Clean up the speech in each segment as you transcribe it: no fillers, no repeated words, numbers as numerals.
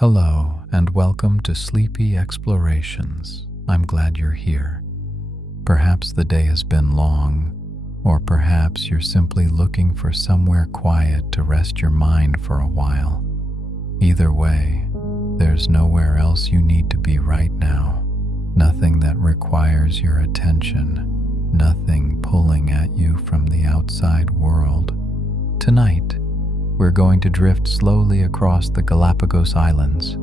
Hello, and welcome to Sleepy Explorations. I'm glad you're here. Perhaps the day has been long, or perhaps you're simply looking for somewhere quiet to rest your mind for a while. Either way, there's nowhere else you need to be right now. Nothing that requires your attention, nothing pulling at you from the outside world. Tonight, we're going to drift slowly across the Galapagos Islands,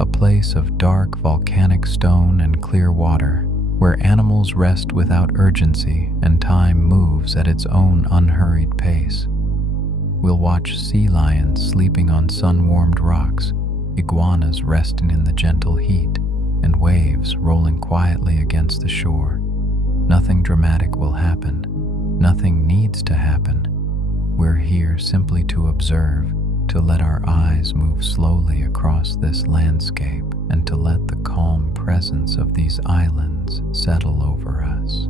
a place of dark volcanic stone and clear water, where animals rest without urgency and time moves at its own unhurried pace. We'll watch sea lions sleeping on sun-warmed rocks, iguanas resting in the gentle heat, and waves rolling quietly against the shore. Nothing dramatic will happen. Nothing needs to happen. We're here simply to observe, to let our eyes move slowly across this landscape, and to let the calm presence of these islands settle over us.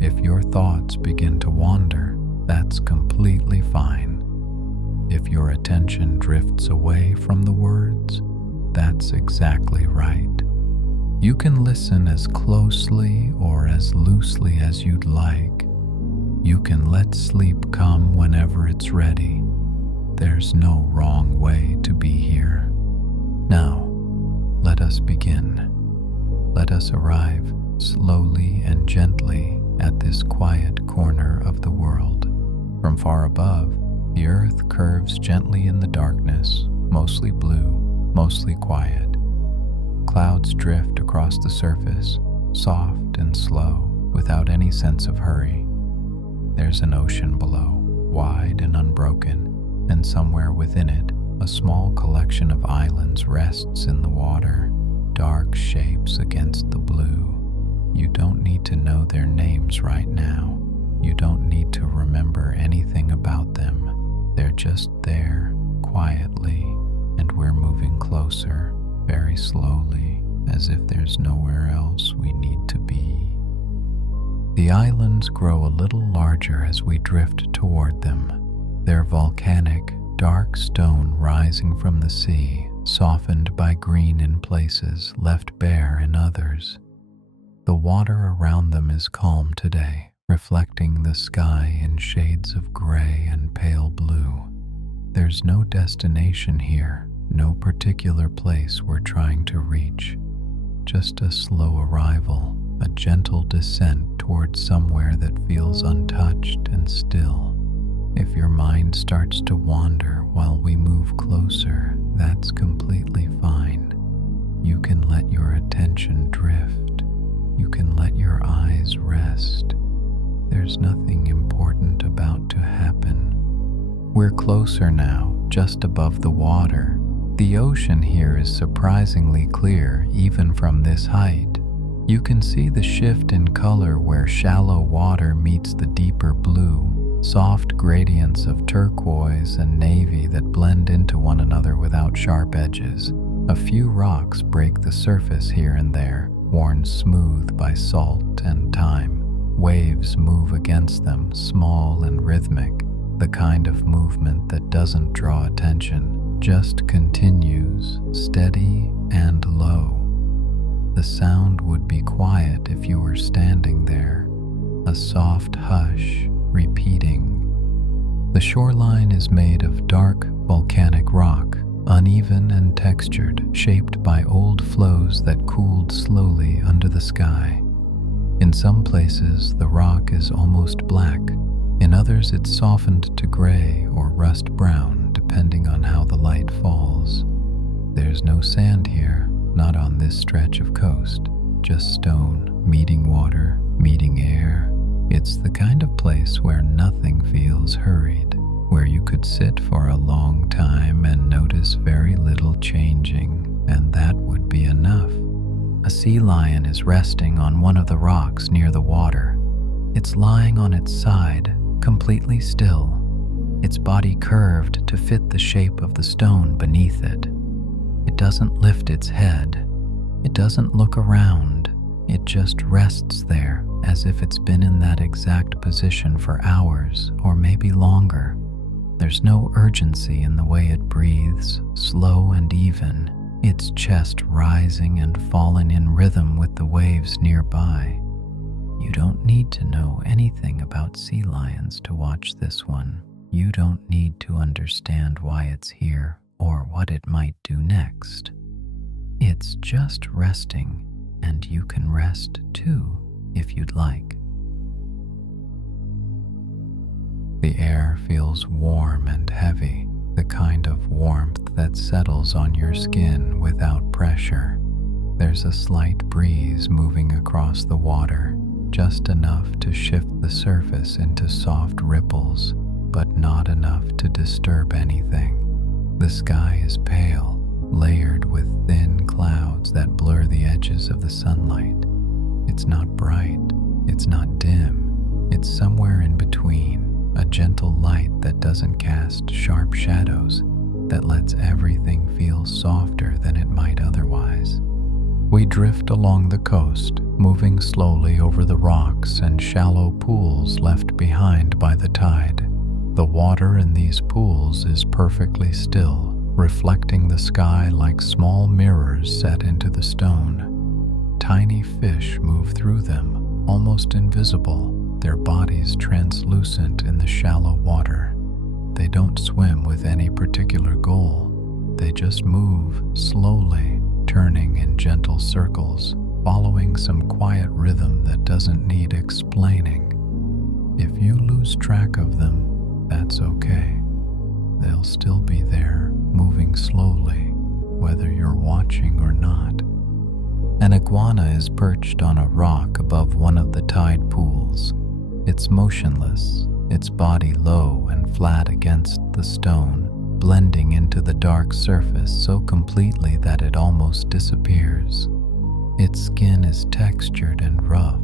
If your thoughts begin to wander, that's completely fine. If your attention drifts away from the words, that's exactly right. You can listen as closely or as loosely as you'd like. You can let sleep come whenever it's ready. There's no wrong way to be here. Now, let us begin. Let us arrive slowly and gently at this quiet corner of the world. From far above, the earth curves gently in the darkness, mostly blue, mostly quiet. Clouds drift across the surface, soft and slow, without any sense of hurry. There's an ocean below, wide and unbroken, and somewhere within it, a small collection of islands rests in the water, dark shapes against the blue. You don't need to know their names right now. You don't need to remember anything about them. They're just there, quietly, and we're moving closer, very slowly, as if there's nowhere else we need to be. The islands grow a little larger as we drift toward them, their volcanic, dark stone rising from the sea, softened by green in places, left bare in others. The water around them is calm today, reflecting the sky in shades of gray and pale blue. There's no destination here, no particular place we're trying to reach, just a slow arrival, a gentle descent towards somewhere that feels untouched and still. If your mind starts to wander while we move closer, that's completely fine. You can let your attention drift. You can let your eyes rest. There's nothing important about to happen. We're closer now, just above the water. The ocean here is surprisingly clear, even from this height. You can see the shift in color where shallow water meets the deeper blue, soft gradients of turquoise and navy that blend into one another without sharp edges. A few rocks break the surface here and there, worn smooth by salt and time. Waves move against them, small and rhythmic, the kind of movement that doesn't draw attention, just continues, steady and low. The sound would be quiet if you were standing there, a soft hush repeating. The shoreline is made of dark volcanic rock, uneven and textured, shaped by old flows that cooled slowly under the sky. In some places, the rock is almost black. In others, it's softened to gray or rust brown, depending on how the light falls. There's no sand here. Not on this stretch of coast, just stone, meeting water, meeting air. It's the kind of place where nothing feels hurried, where you could sit for a long time and notice very little changing, and that would be enough. A sea lion is resting on one of the rocks near the water. It's lying on its side, completely still, its body curved to fit the shape of the stone beneath it. It doesn't lift its head. It doesn't look around. It just rests there as if it's been in that exact position for hours or maybe longer. There's no urgency in the way it breathes, slow and even. its chest rising and falling in rhythm with the waves nearby. You don't need to know anything about sea lions to watch this one. You don't need to understand why it's here or what it might do next. It's just resting, and you can rest too if you'd like. The air feels warm and heavy, the kind of warmth that settles on your skin without pressure. There's a slight breeze moving across the water, just enough to shift the surface into soft ripples, but not enough to disturb anything. The sky is pale, layered with thin clouds that blur the edges of the sunlight. It's not bright, it's not dim, it's somewhere in between, a gentle light that doesn't cast sharp shadows, that lets everything feel softer than it might otherwise. We drift along the coast, moving slowly over the rocks and shallow pools left behind by the tide. The water in these pools is perfectly still, reflecting the sky like small mirrors set into the stone. Tiny fish move through them, almost invisible, their bodies translucent in the shallow water. They don't swim with any particular goal. They just move slowly, turning in gentle circles, following some quiet rhythm that doesn't need explaining. If you lose track of them, that's okay. They'll still be there, moving slowly, whether you're watching or not. An iguana is perched on a rock above one of the tide pools. It's motionless, its body low and flat against the stone, blending into the dark surface so completely that it almost disappears. Its skin is textured and rough,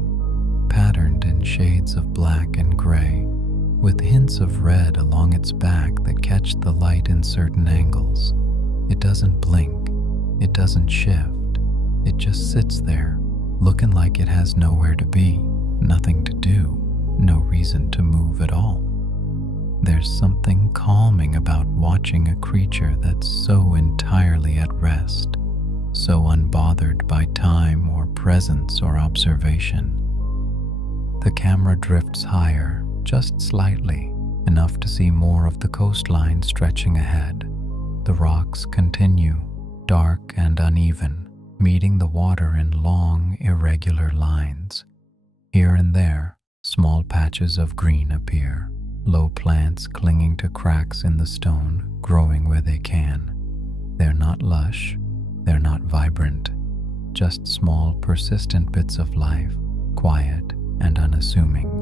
patterned in shades of black and gray, with hints of red along its back that catch the light in certain angles. It doesn't blink, it doesn't shift, it just sits there, looking like it has nowhere to be, nothing to do, no reason to move at all. There's something calming about watching a creature that's so entirely at rest, so unbothered by time or presence or observation. The camera drifts higher, just slightly, enough to see more of the coastline stretching ahead. The rocks continue, dark and uneven, meeting the water in long, irregular lines. Here and there, small patches of green appear, low plants clinging to cracks in the stone, growing where they can. They're not lush, they're not vibrant, just small, persistent bits of life, quiet and unassuming.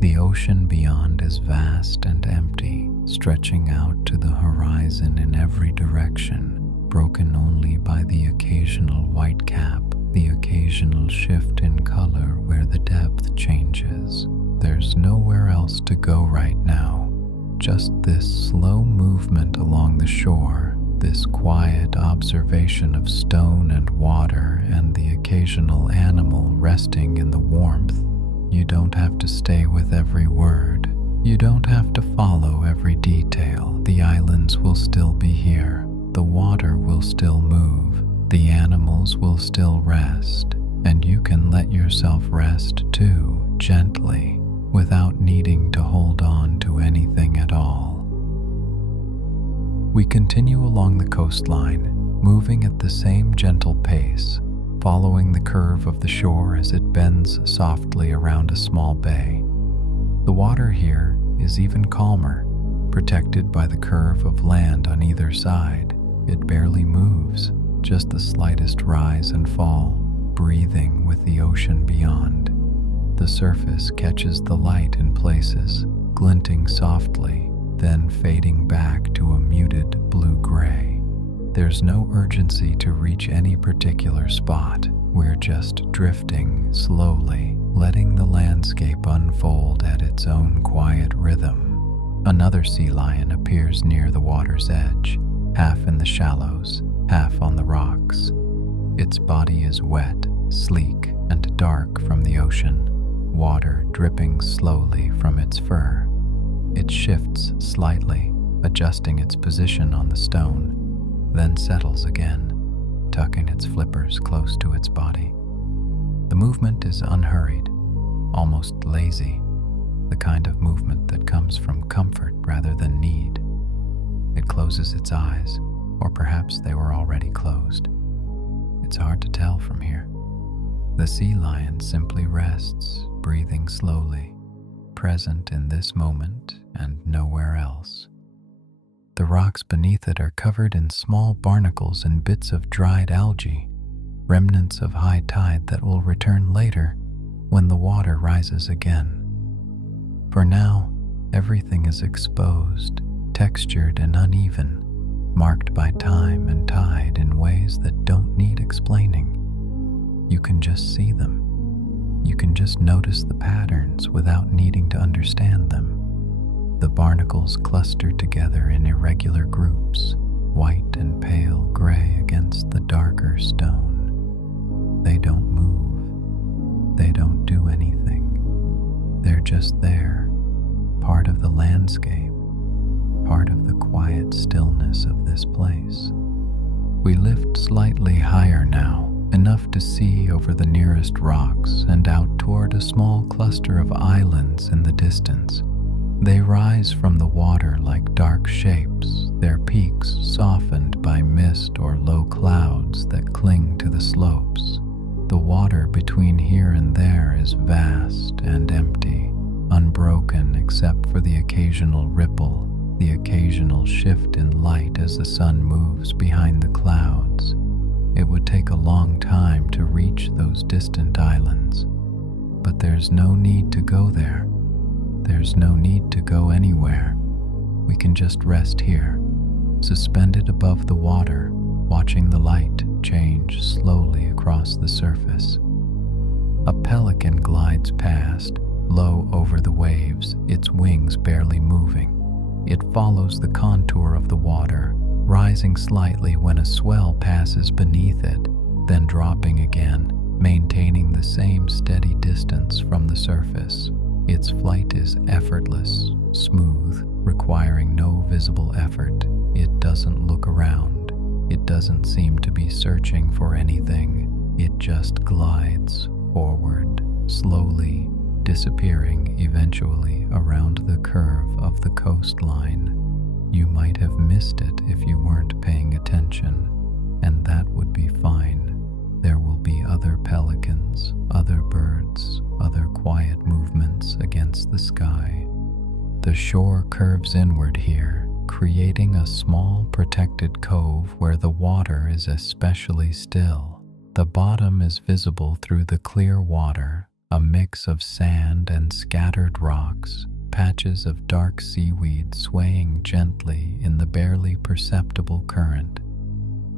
The ocean beyond is vast and empty, stretching out to the horizon in every direction, broken only by the occasional white cap, the occasional shift in color where the depth changes. There's nowhere else to go right now, just this slow movement along the shore, this quiet observation of stone and water and the occasional animal resting in the warmth. You don't have to stay with every word. You don't have to follow every detail. The islands will still be here. The water will still move. The animals will still rest. And you can let yourself rest too, gently, without needing to hold on to anything at all. We continue along the coastline, moving at the same gentle pace, following the curve of the shore as it bends softly around a small bay. The water here is even calmer, protected by the curve of land on either side. It barely moves, just the slightest rise and fall, breathing with the ocean beyond. The surface catches the light in places, glinting softly, then fading back to a muted blue-gray. There's no urgency to reach any particular spot. We're just drifting slowly, letting the landscape unfold at its own quiet rhythm. Another sea lion appears near the water's edge, half in the shallows, half on the rocks. Its body is wet, sleek, and dark from the ocean, water dripping slowly from its fur. It shifts slightly, adjusting its position on the stone, then settles again. tucking its flippers close to its body. The movement is unhurried, almost lazy, the kind of movement that comes from comfort rather than need. It closes its eyes, or perhaps they were already closed. It's hard to tell from here. The sea lion simply rests, breathing slowly, present in this moment and nowhere else. The rocks beneath it are covered in small barnacles and bits of dried algae, remnants of high tide that will return later when the water rises again. For now, everything is exposed, textured and uneven, marked by time and tide in ways that don't need explaining. You can just see them. You can just notice the patterns without needing to understand them. The barnacles cluster together in irregular groups, white and pale gray against the darker stone. They don't move. They don't do anything. They're just there, part of the landscape, part of the quiet stillness of this place. We lift slightly higher now, enough to see over the nearest rocks and out toward a small cluster of islands in the distance. They rise from the water like dark shapes, their peaks softened by mist or low clouds that cling to the slopes. The water between here and there is vast and empty, unbroken except for the occasional ripple, the occasional shift in light as the sun moves behind the clouds. It would take a long time to reach those distant islands, but there's no need to go there. There's no need to go anywhere. We can just rest here, suspended above the water, watching the light change slowly across the surface. A pelican glides past, low over the waves, its wings barely moving. It follows the contour of the water, rising slightly when a swell passes beneath it, then dropping again, maintaining the same steady distance from the surface. Its flight is effortless, smooth, requiring no visible effort. It doesn't look around. It doesn't seem to be searching for anything. It just glides forward, slowly, disappearing eventually around the curve of the coastline. You might have missed it if you weren't paying attention, and that would be fine. There will be other pelicans, other birds, other quiet movements against the sky. The shore curves inward here, creating a small protected cove where the water is especially still. The bottom is visible through the clear water, a mix of sand and scattered rocks, patches of dark seaweed swaying gently in the barely perceptible current.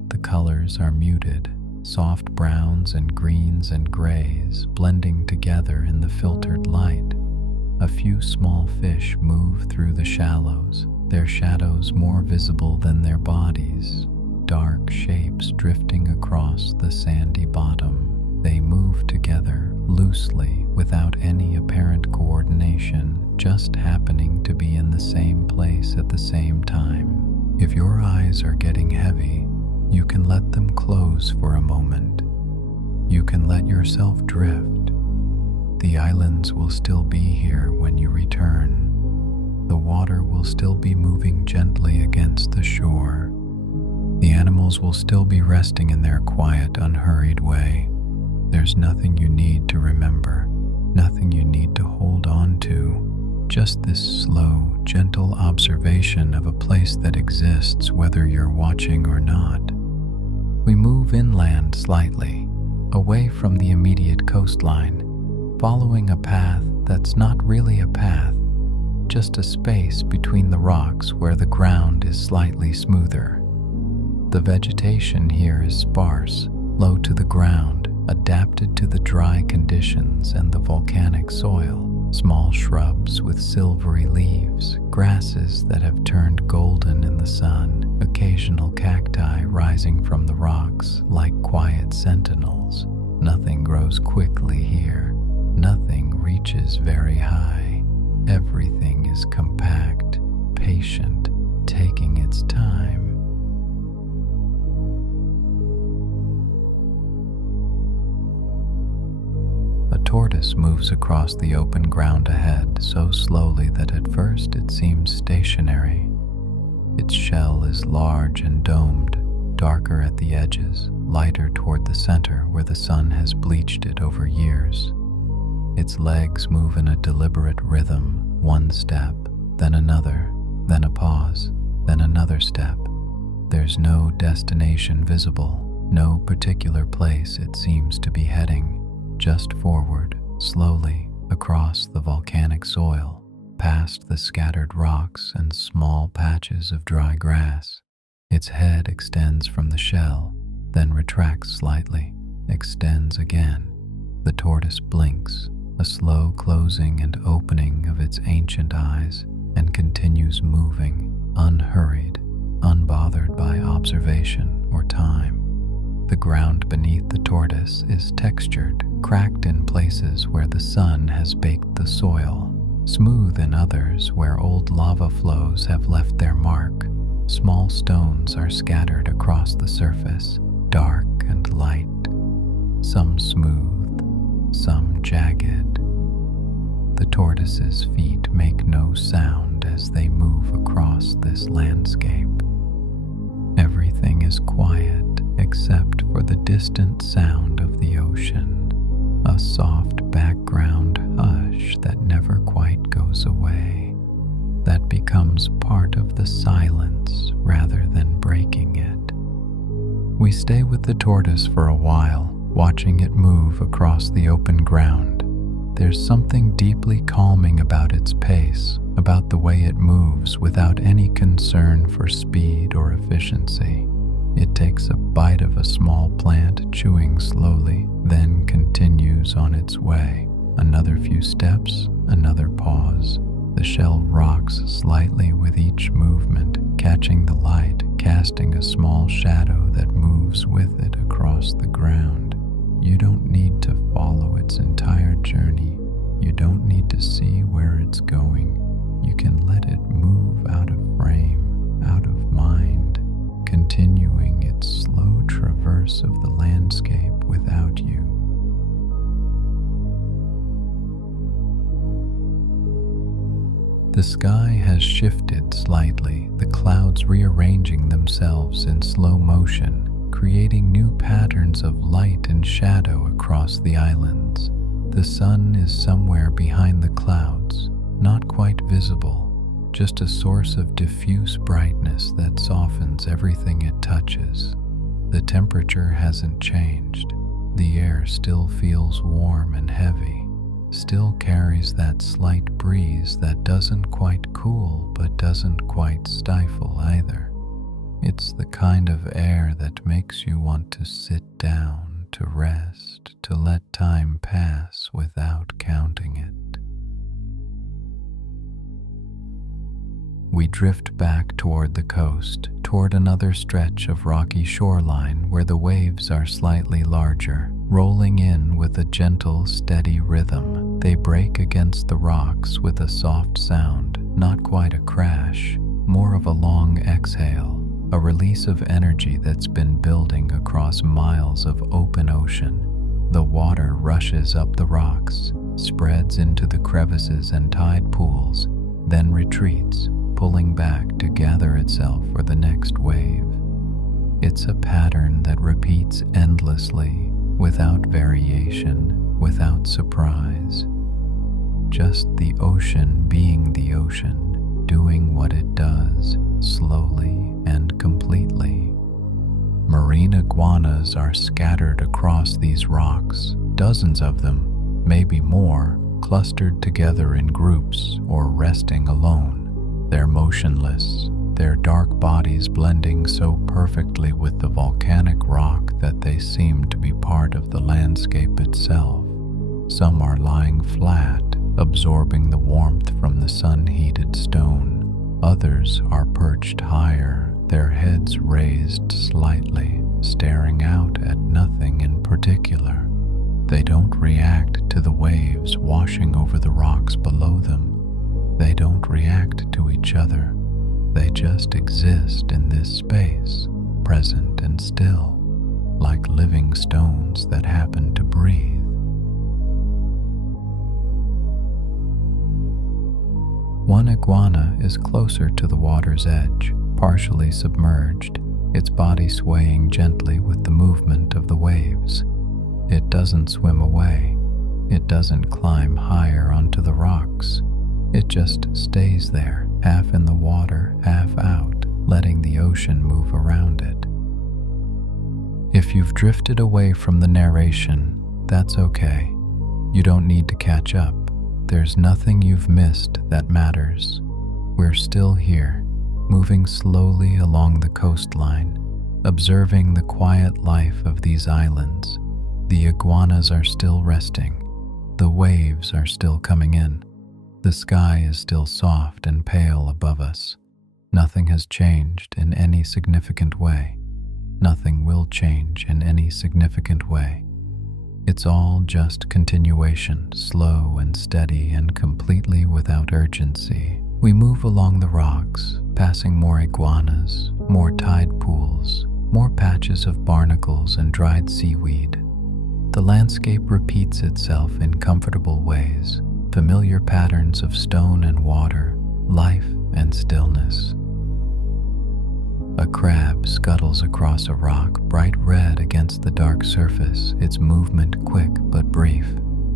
The colors are muted, soft browns and greens and grays blending together in the filtered light. A few small fish move through the shallows, their shadows more visible than their bodies, dark shapes drifting across the sandy bottom. They move together loosely without any apparent coordination, just happening to be in the same place at the same time. If your eyes are getting heavy, you can let them close for a moment. You can let yourself drift. The islands will still be here when you return. The water will still be moving gently against the shore. The animals will still be resting in their quiet, unhurried way. There's nothing you need to remember, nothing you need to hold on to, just this slow, gentle observation of a place that exists whether you're watching or not. We move inland slightly, away from the immediate coastline, following a path that's not really a path, just a space between the rocks where the ground is slightly smoother. The vegetation here is sparse, low to the ground, adapted to the dry conditions and the volcanic soil. Small shrubs with silvery leaves, grasses that have turned golden in the sun, occasional cacti rising from the rocks like quiet sentinels. Nothing grows quickly here. Nothing reaches very high. Everything is compact, patient, taking its time. tortoise moves across the open ground ahead so slowly that at first it seems stationary. Its shell is large and domed, darker at the edges, lighter toward the center where the sun has bleached it over years. Its legs move in a deliberate rhythm, one step, then another, then a pause, then another step. There's no destination visible, no particular place it seems to be heading, just forward, slowly, across the volcanic soil, past the scattered rocks and small patches of dry grass. Its head extends from the shell, then retracts slightly, extends again. The tortoise blinks, a slow closing and opening of its ancient eyes, and continues moving, unhurried, unbothered by observation or time. The ground beneath the tortoise is textured, cracked in places where the sun has baked the soil, smooth in others where old lava flows have left their mark. Small stones are scattered across the surface, dark and light, some smooth, some jagged. The tortoise's feet make no sound as they move across this landscape. Everything is quiet except for the distant sound of the ocean, a soft background hush that never quite goes away, that becomes part of the silence rather than breaking it. We stay with the tortoise for a while, watching it move across the open ground. There's something deeply calming about its pace, about the way it moves without any concern for speed or efficiency. It takes a bite of a small plant, chewing slowly, then continues on its way. Another few steps, another pause. The shell rocks slightly with each movement, catching the light, casting a small shadow that moves with it across the ground. You don't need to follow its entire journey. You don't need to see where it's going. You can let it move out of frame, out of mind, continuing its slow traverse of the landscape without you. The sky has shifted slightly, the clouds rearranging themselves in slow motion, creating new patterns of light and shadow across the islands. The sun is somewhere behind the clouds, not quite visible, just a source of diffuse brightness that softens everything it touches. The temperature hasn't changed. The air still feels warm and heavy, still carries that slight breeze that doesn't quite cool but doesn't quite stifle either. It's the kind of air that makes you want to sit down, to rest, to let time pass without counting it. We drift back toward the coast, toward another stretch of rocky shoreline where the waves are slightly larger, rolling in with a gentle, steady rhythm. They break against the rocks with a soft sound, not quite a crash, more of a long exhale, a release of energy that's been building across miles of open ocean. The water rushes up the rocks, spreads into the crevices and tide pools, then retreats, pulling back to gather itself for the next wave. It's a pattern that repeats endlessly, without variation, without surprise. Just the ocean being the ocean, doing what it does, slowly and completely. Marine iguanas are scattered across these rocks, dozens of them, maybe more, clustered together in groups or resting alone. They're motionless, their dark bodies blending so perfectly with the volcanic rock that they seem to be part of the landscape itself. Some are lying flat, absorbing the warmth from the sun-heated stone. Others are perched higher, their heads raised slightly, staring out at nothing in particular. They don't react to the waves washing over the rocks below them. They don't react to each other. They just exist in this space, present and still, like living stones that happen to breathe. One iguana is closer to the water's edge, partially submerged, its body swaying gently with the movement of the waves. It doesn't swim away. It doesn't climb higher onto the rocks. It just stays there, half in the water, half out, letting the ocean move around it. If you've drifted away from the narration, that's okay. You don't need to catch up. There's nothing you've missed that matters. We're still here, moving slowly along the coastline, observing the quiet life of these islands. The iguanas are still resting. The waves are still coming in. The sky is still soft and pale above us. Nothing has changed in any significant way. Nothing will change in any significant way. It's all just continuation, slow and steady and completely without urgency. We move along the rocks, passing more iguanas, more tide pools, more patches of barnacles and dried seaweed. The landscape repeats itself in comfortable ways, familiar patterns of stone and water, life and stillness. A crab scuttles across a rock, bright red against the dark surface, its movement quick but brief.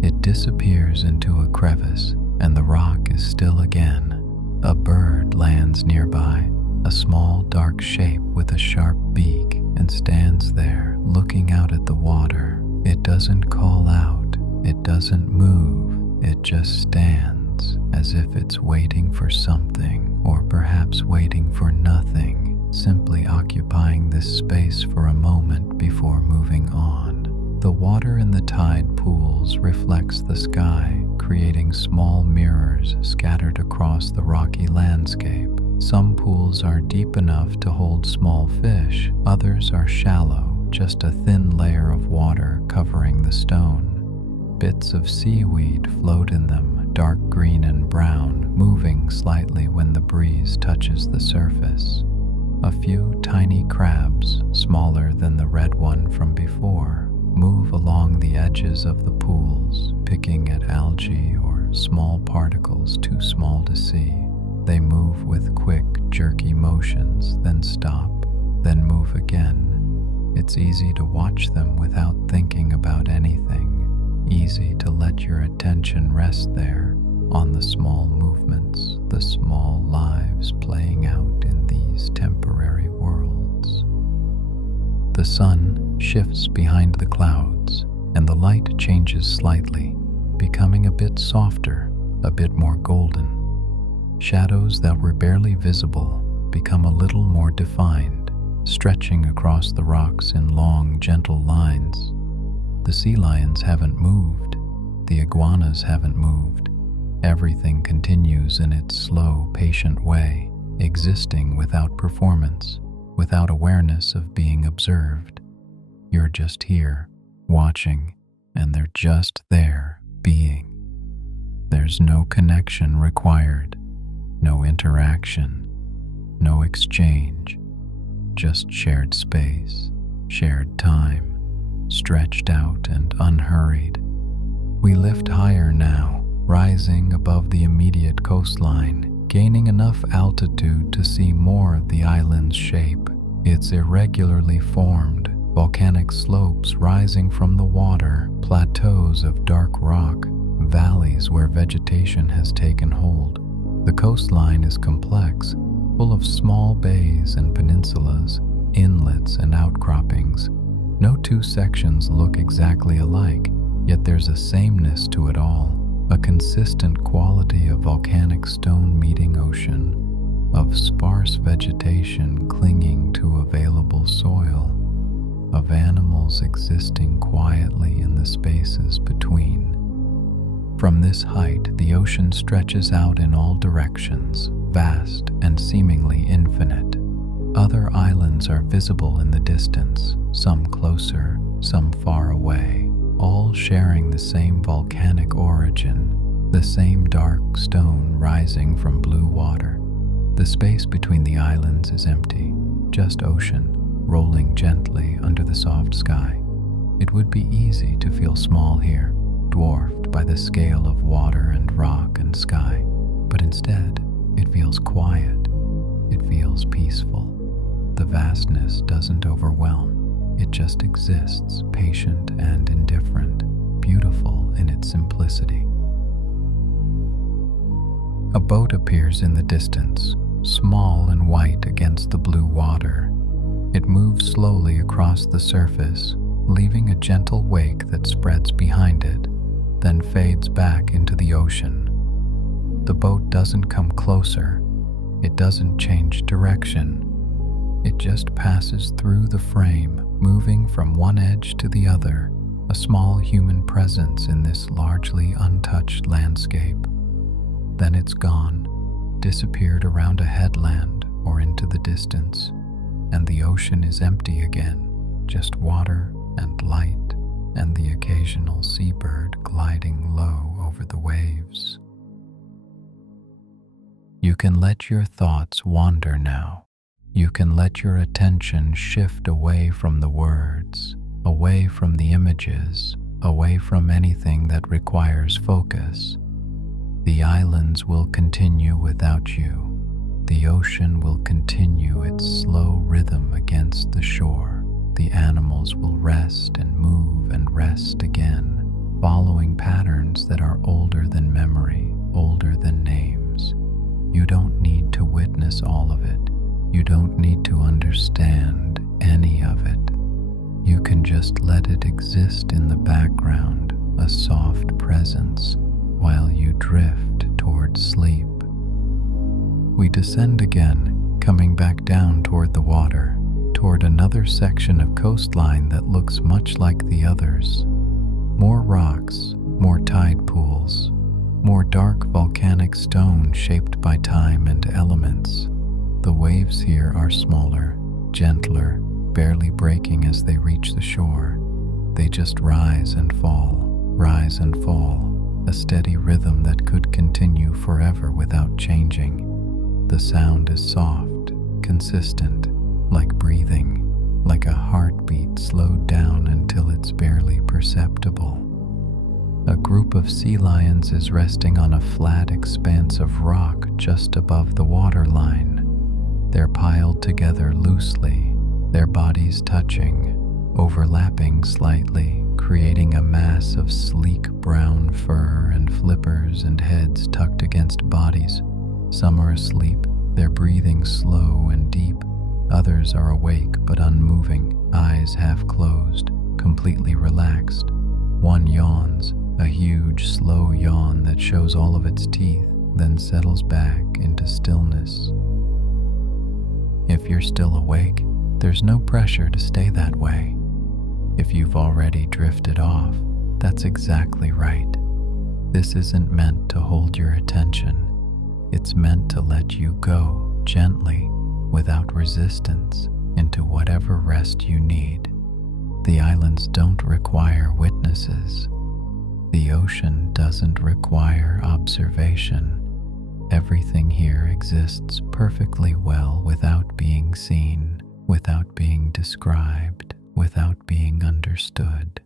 It disappears into a crevice, and the rock is still again. A bird lands nearby, a small dark shape with a sharp beak, and stands there, looking out at the water. It doesn't call out, it doesn't move, it just stands, as if it's waiting for something, or perhaps waiting for nothing, simply occupying this space for a moment before moving on. The water in the tide pools reflects the sky, creating small mirrors scattered across the rocky landscape. Some pools are deep enough to hold small fish, others are shallow, just a thin layer of water covering the stone. Bits of seaweed float in them, dark green and brown, moving slightly when the breeze touches the surface. A few tiny crabs, smaller than the red one from before, move along the edges of the pools, picking at algae or small particles too small to see. They move with quick, jerky motions, then stop, then move again. It's easy to watch them without thinking about anything, easy to let your attention rest there on the small movements, the small lives playing out in these temporary worlds. The sun shifts behind the clouds, and the light changes slightly, becoming a bit softer, a bit more golden. Shadows that were barely visible become a little more defined, stretching across the rocks in long, gentle lines. The sea lions haven't moved. The iguanas haven't moved. Everything continues in its slow, patient way, existing without performance, without awareness of being observed. You're just here, watching, and they're just there, being. There's no connection required, no interaction, no exchange, just shared space, shared time, stretched out and unhurried. We lift higher now, rising above the immediate coastline, gaining enough altitude to see more of the island's shape. It's irregularly formed, volcanic slopes rising from the water, plateaus of dark rock, valleys where vegetation has taken hold. The coastline is complex, full of small bays and peninsulas, inlets and outcroppings. No two sections look exactly alike, yet there's a sameness to it all, a consistent quality of volcanic stone meeting ocean, of sparse vegetation clinging to available soil, of animals existing quietly in the spaces between. From this height, the ocean stretches out in all directions, vast and seemingly infinite. Other islands are visible in the distance, some closer, some far away, all sharing the same volcanic origin, the same dark stone rising from blue water. The space between the islands is empty, just ocean, rolling gently under the soft sky. It would be easy to feel small here, dwarfed by the scale of water and rock and sky. but instead it feels quiet. It feels peaceful. The vastness doesn't overwhelm. It just exists, patient and indifferent, beautiful in its simplicity. A boat appears in the distance, small and white against the blue water. It moves slowly across the surface, leaving a gentle wake that spreads behind it, then fades back into the ocean. The boat doesn't come closer. It doesn't change direction. It just passes through the frame, moving from one edge to the other, a small human presence in this largely untouched landscape. Then it's gone, disappeared around a headland or into the distance, and the ocean is empty again, just water and light and the occasional seabird gliding low over the waves. You can let your thoughts wander now. You can let your attention shift away from the words, away from the images, away from anything that requires focus. The islands will continue without you. The ocean will continue its slow rhythm against the shore. The animals will rest and move and rest again, following patterns that are older than memory, older than names. You don't need to witness all of it. You don't need to understand any of it. You can just let it exist in the background, a soft presence, while you drift toward sleep. We descend again, coming back down toward the water, toward another section of coastline that looks much like the others. More rocks, more tide pools, more dark volcanic stone shaped by time and elements. The waves here are smaller, gentler, barely breaking as they reach the shore. They just rise and fall, a steady rhythm that could continue forever without changing. The sound is soft, consistent, like breathing, like a heartbeat slowed down until it's barely perceptible. A group of sea lions is resting on a flat expanse of rock just above the waterline. They're piled together loosely, their bodies touching, overlapping slightly, creating a mass of sleek brown fur and flippers and heads tucked against bodies. Some are asleep, their breathing slow and deep. Others are awake but unmoving, eyes half closed, completely relaxed. One yawns, a huge, slow yawn that shows all of its teeth, then settles back into stillness. If you're still awake, there's no pressure to stay that way. If you've already drifted off, that's exactly right. This isn't meant to hold your attention. It's meant to let you go gently, without resistance, into whatever rest you need. The islands don't require witnesses. The ocean doesn't require observation. Everything here exists perfectly well without being seen, without being described, without being understood.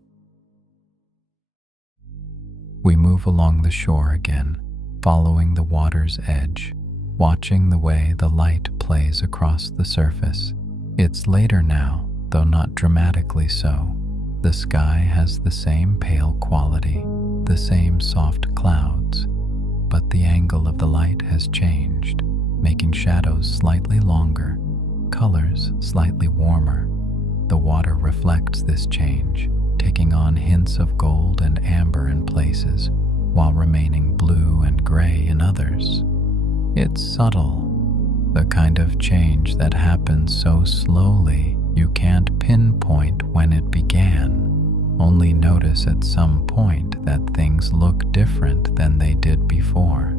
We move along the shore again, following the water's edge, watching the way the light plays across the surface. It's later now, though not dramatically so. The sky has the same pale quality, the same soft clouds, but the angle of the light has changed, making shadows slightly longer, colors slightly warmer. The water reflects this change, taking on hints of gold and amber in places, while remaining blue and gray in others. It's subtle, the kind of change that happens so slowly you can't pinpoint when it began, only notice at some point that things look different than they did before.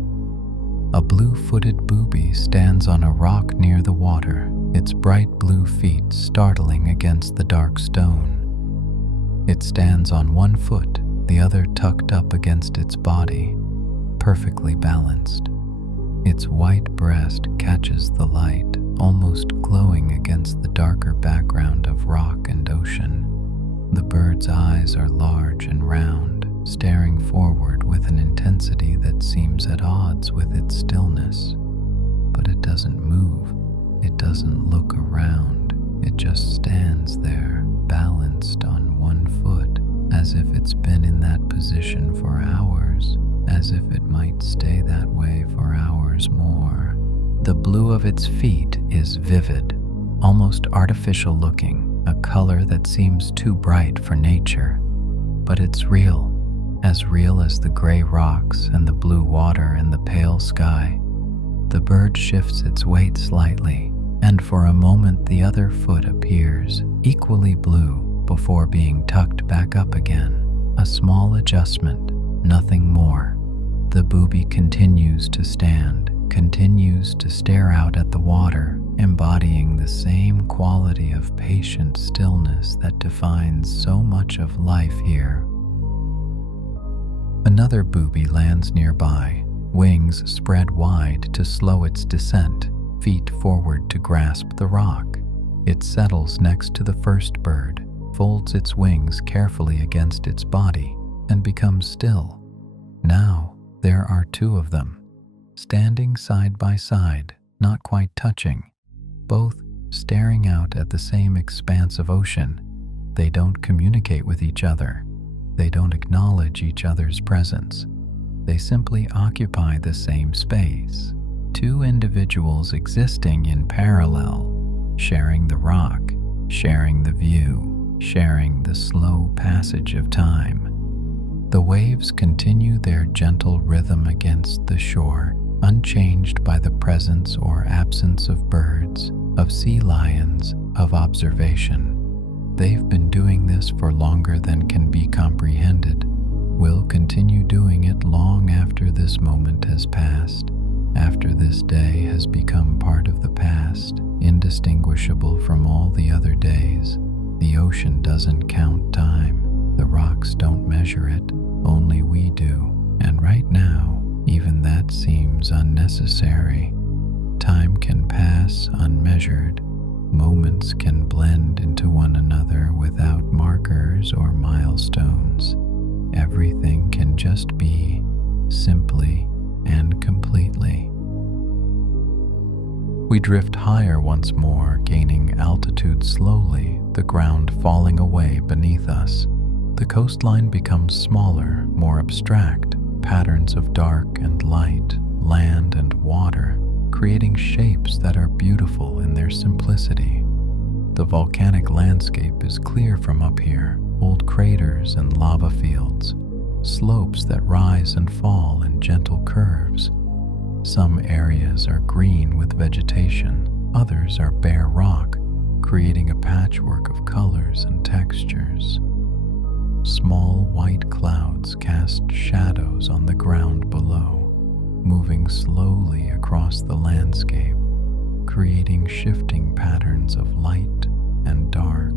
A blue-footed booby stands on a rock near the water, its bright blue feet startling against the dark stone. It stands on one foot, the other tucked up against its body, perfectly balanced. Its white breast catches the light, almost glowing against the darker background of rock and ocean. The bird's eyes are large and round, staring forward with an intensity that seems at odds with its stillness. But it doesn't move, it doesn't look around, it just stands there, balanced on one foot, as if it's been in that position for hours, as if it might stay that way for hours more. The blue of its feet is vivid, almost artificial looking, a color that seems too bright for nature. But it's real as the gray rocks and the blue water and the pale sky. The bird shifts its weight slightly, and for a moment the other foot appears equally blue before being tucked back up again. A small adjustment, nothing more. The booby continues to stand, continues to stare out at the water, embodying the same quality of patient stillness that defines so much of life here. Another booby lands nearby, wings spread wide to slow its descent, feet forward to grasp the rock. It settles next to the first bird, folds its wings carefully against its body, and becomes still. Now there are two of them, standing side by side, not quite touching, both staring out at the same expanse of ocean. They don't communicate with each other. They don't acknowledge each other's presence. They simply occupy the same space. Two individuals existing in parallel, sharing the rock, sharing the view, sharing the slow passage of time. The waves continue their gentle rhythm against the shore, unchanged by the presence or absence of birds, of sea lions, of observation. They've been doing this for longer than can be comprehended, will continue doing it long after this moment has passed, after this day has become part of the past, indistinguishable from all the other days. The ocean doesn't count time, the rocks don't measure it, only we do, and right now, even that seems unnecessary. Time can pass unmeasured. Moments can blend into one another without markers or milestones. Everything can just be, simply and completely. We drift higher once more, gaining altitude slowly, the ground falling away beneath us. The coastline becomes smaller, more abstract, patterns of dark and light, land and water, creating shapes that are beautiful in their simplicity. The volcanic landscape is clear from up here, old craters and lava fields, slopes that rise and fall in gentle curves. Some areas are green with vegetation, others are bare rock, creating a patchwork of colors and textures. Small white clouds cast shadows on the ground below, moving slowly across the landscape, creating shifting patterns of light and dark.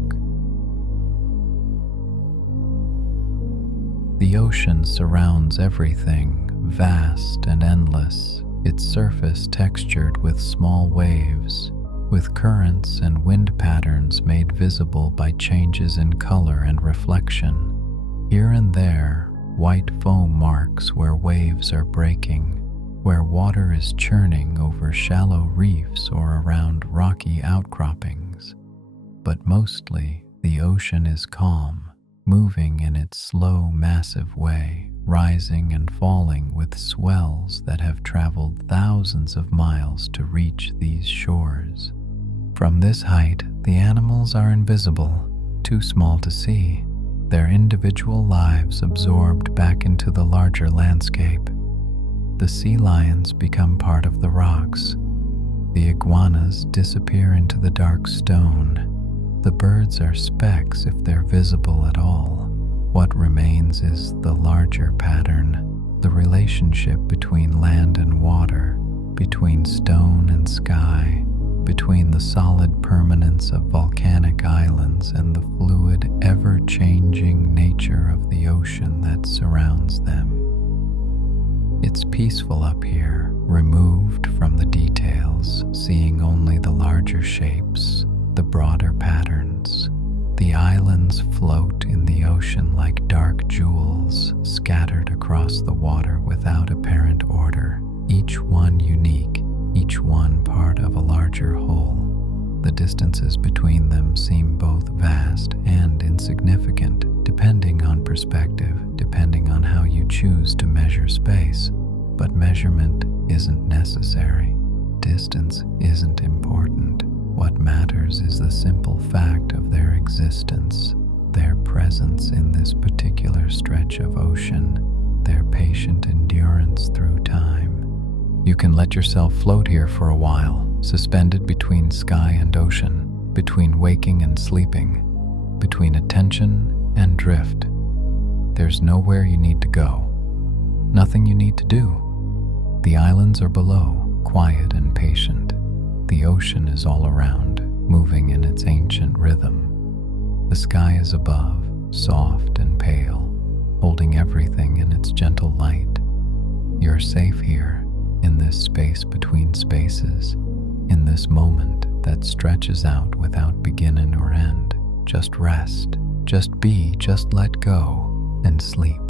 The ocean surrounds everything, vast and endless, its surface textured with small waves, with currents and wind patterns made visible by changes in color and reflection. Here and there, white foam marks where waves are breaking, where water is churning over shallow reefs or around rocky outcroppings. But mostly, the ocean is calm, moving in its slow, massive way, rising and falling with swells that have traveled thousands of miles to reach these shores. From this height, the animals are invisible, too small to see, their individual lives absorbed back into the larger landscape. The sea lions become part of the rocks. The iguanas disappear into the dark stone. The birds are specks if they're visible at all. What remains is the larger pattern, the relationship between land and water, between stone and sky, between the solid permanence of volcanic islands and the fluid, ever-changing nature of the ocean that surrounds them. It's peaceful up here, removed from the details, seeing only the larger shapes, the broader patterns. The islands float in the ocean like dark jewels scattered across the water without apparent order, each one unique, each one part of a larger whole. The distances between them seem both vast and insignificant, depending on perspective, depending on how you choose to measure space. But measurement isn't necessary. Distance isn't important. What matters is the simple fact of their existence, their presence in this particular stretch of ocean, their patient endurance through time. You can let yourself float here for a while, suspended between sky and ocean, between waking and sleeping, between attention and drift. There's nowhere you need to go, nothing you need to do. The islands are below, quiet and patient. The ocean is all around, moving in its ancient rhythm. The sky is above, soft and pale, holding everything in its gentle light. You're safe here, in this space between spaces, in this moment that stretches out without beginning or end. Just rest, just be, just let go, and sleep.